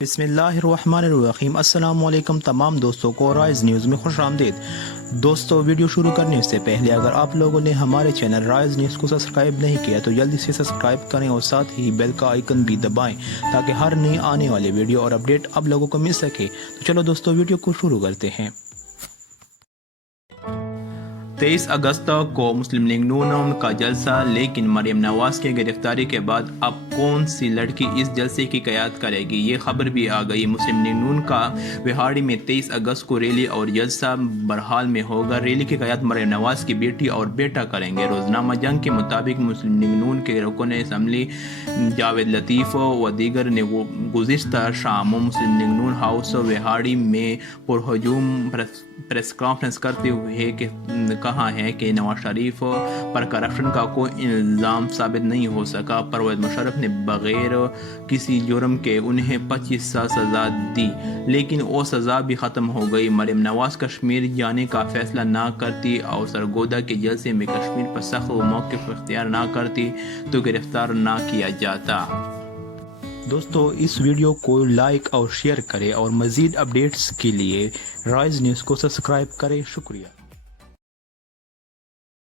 बिस्मिल्लाहिर्रहमानिर्रहीम। अस्सलाम वालेकुम तमाम दोस्तों को राइज न्यूज़ में खुश आमदीद। दोस्तों, वीडियो शुरू करने से पहले अगर आप लोगों ने हमारे चैनल राइज न्यूज़ को सब्सक्राइब नहीं किया तो जल्दी से सब्सक्राइब करें और साथ ही बेल का आइकन भी दबाएं ताकि हर नई आने वाले वीडियो और अपडेट आप लोगों को मिल सके। तो चलो दोस्तों, वीडियो को शुरू करते हैं। 23 अगस्त को मुस्लिम लीग नून का जलसा, लेकिन मरीम नवाज की गिरफ्तारी के बाद अब कौन सी लड़की इस जलसे की क़यादत करेगी, ये खबर भी आ गई। मुस्लिम लीग नून का विहाड़ी में 23 अगस्त को रैली और जलसा बहरहाल में होगा। रैली की क़यादत मरीम नवाज की बेटी और बेटा करेंगे। रोज़नामा जंग के मुताबिक मुस्लिम लीग नून के रुकन असम्बली जावेद लतीफ़ व दीगर ने गुज़िश्ता शाम मुस्लिम लीग नून हाउस विहाड़ी में पुरहजूम प्रेस कॉन्फ्रेंस करते हुए कहा है कि नवाज शरीफ पर करप्शन का कोई इल्ज़ाम साबित नहीं हो सका। परवेज़ मुशर्रफ ने बग़ैर किसी जुर्म के उन्हें 25 साल सज़ा दी, लेकिन वो सज़ा भी ख़त्म हो गई। मरीम नवाज कश्मीर जाने का फ़ैसला ना करती और सरगोदा के जलसे में कश्मीर पर सख्त मौक़िफ़ इख्तियार ना करती तो गिरफ्तार ना किया जाता। दोस्तों, इस वीडियो को लाइक और शेयर करें और मज़ीद अपडेट्स के लिए राइज न्यूज़ को सब्सक्राइब करें। शुक्रिया।